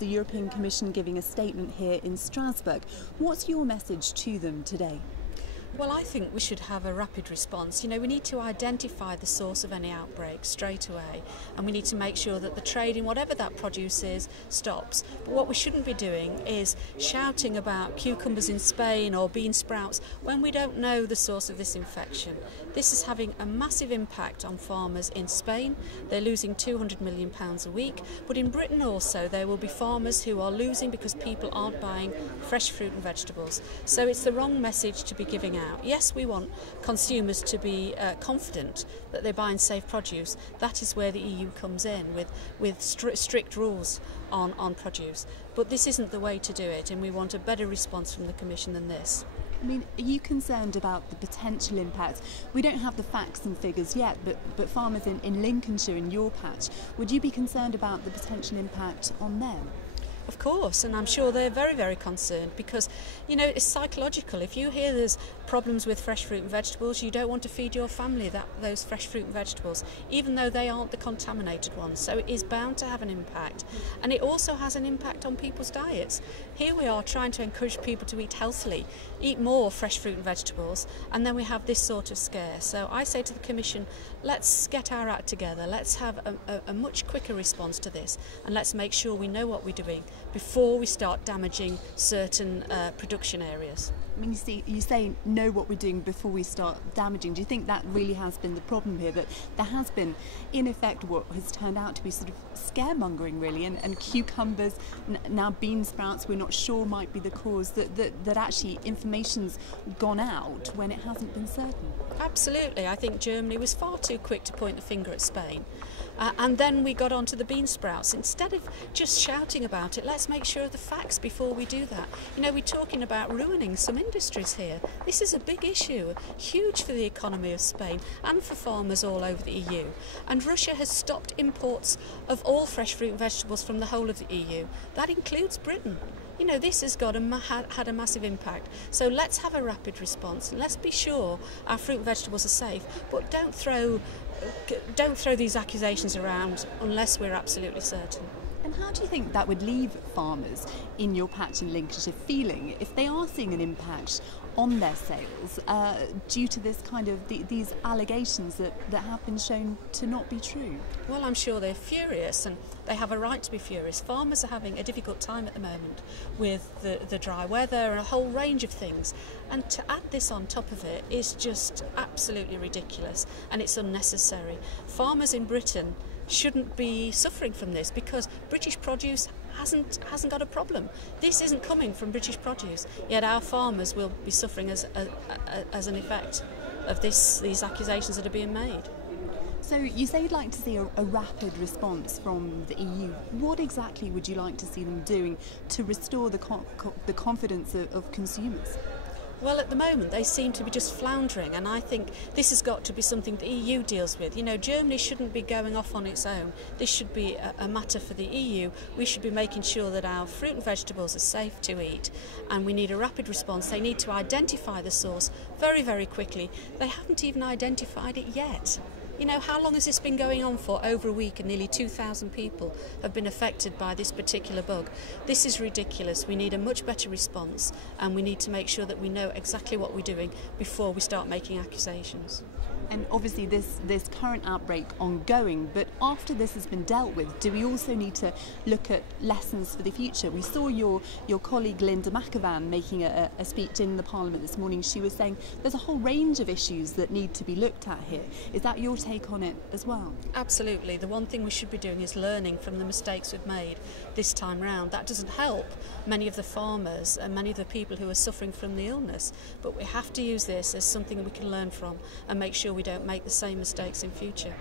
The European Commission giving a statement here in Strasbourg. What's your message to them today? Well, I think we should have a rapid response. We need to identify the source of any outbreak straight away, and we need to make sure that the trade in whatever that produce is stops. But what we shouldn't be doing is shouting about cucumbers in Spain or bean sprouts when we don't know the source of this infection. This is having a massive impact on farmers in Spain. They're losing £200 million a week, but in Britain also there will be farmers who are losing because people aren't buying fresh fruit and vegetables. So it's the wrong message to be giving out. Yes, we want consumers to be confident that they're buying safe produce. That is where the EU comes in with strict rules on produce. But this isn't the way to do it, and we want a better response from the Commission than this. I mean, are you concerned about the potential impact? We don't have the facts and figures yet, but farmers in Lincolnshire, in your patch, would you be concerned about the potential impact on them? Of course, and I'm sure they're very, very concerned because, it's psychological. If you hear there's problems with fresh fruit and vegetables, you don't want to feed your family those fresh fruit and vegetables, even though they aren't the contaminated ones. So it is bound to have an impact. And it also has an impact on people's diets. Here we are trying to encourage people to eat healthily, eat more fresh fruit and vegetables, and then we have this sort of scare. So I say to the Commission, let's get our act together, let's have a much quicker response to this, and let's make sure we know what we're doing before we start damaging certain production areas. I mean, you say know what we're doing before we start damaging. Do you think that really has been the problem here, that there has been, in effect, what has turned out to be sort of scaremongering, really, and cucumbers, now bean sprouts, we're not sure might be the cause, that actually information's gone out when it hasn't been certain? Absolutely. I think Germany was far too quick to point the finger at Spain. And then we got onto the bean sprouts. Instead of just shouting about it, let's make sure of the facts before we do that. We're talking about ruining some industries here. This is a big issue, huge for the economy of Spain and for farmers all over the EU. And Russia has stopped imports of all fresh fruit and vegetables from the whole of the EU. That includes Britain. This has had a massive impact. So let's have a rapid response. Let's be sure our fruit and vegetables are safe, but don't throw these accusations around unless we're absolutely certain. And how do you think that would leave farmers in your patch in Lincolnshire feeling if they are seeing an impact on their sales due to this kind of these allegations that have been shown to not be true? Well, I'm sure they're furious, and they have a right to be furious. Farmers are having a difficult time at the moment with the dry weather and a whole range of things, and to add this on top of it is just absolutely ridiculous, and it's unnecessary. Farmers in Britain shouldn't be suffering from this because British produce hasn't got a problem. This isn't coming from British produce, yet our farmers will be suffering as an effect of these accusations that are being made. So you say you'd like to see a rapid response from the EU. What exactly would you like to see them doing to restore the confidence of consumers? Well, at the moment they seem to be just floundering, and I think this has got to be something the EU deals with. Germany shouldn't be going off on its own. This should be a matter for the EU. We should be making sure that our fruit and vegetables are safe to eat, and we need a rapid response. They need to identify the source very, very quickly. They haven't even identified it yet. How long has this been going on for? Over a week, and nearly 2,000 people have been affected by this particular bug. This is ridiculous. We need a much better response, and we need to make sure that we know exactly what we're doing before we start making accusations. And obviously this current outbreak ongoing, but after this has been dealt with, do we also need to look at lessons for the future? We saw your colleague Linda McAvan making a speech in the Parliament this morning. She was saying there's a whole range of issues that need to be looked at here. Is that your take on it as well? Absolutely. The one thing we should be doing is learning from the mistakes we've made this time round. That doesn't help many of the farmers and many of the people who are suffering from the illness, but we have to use this as something we can learn from and make sure we don't make the same mistakes in future.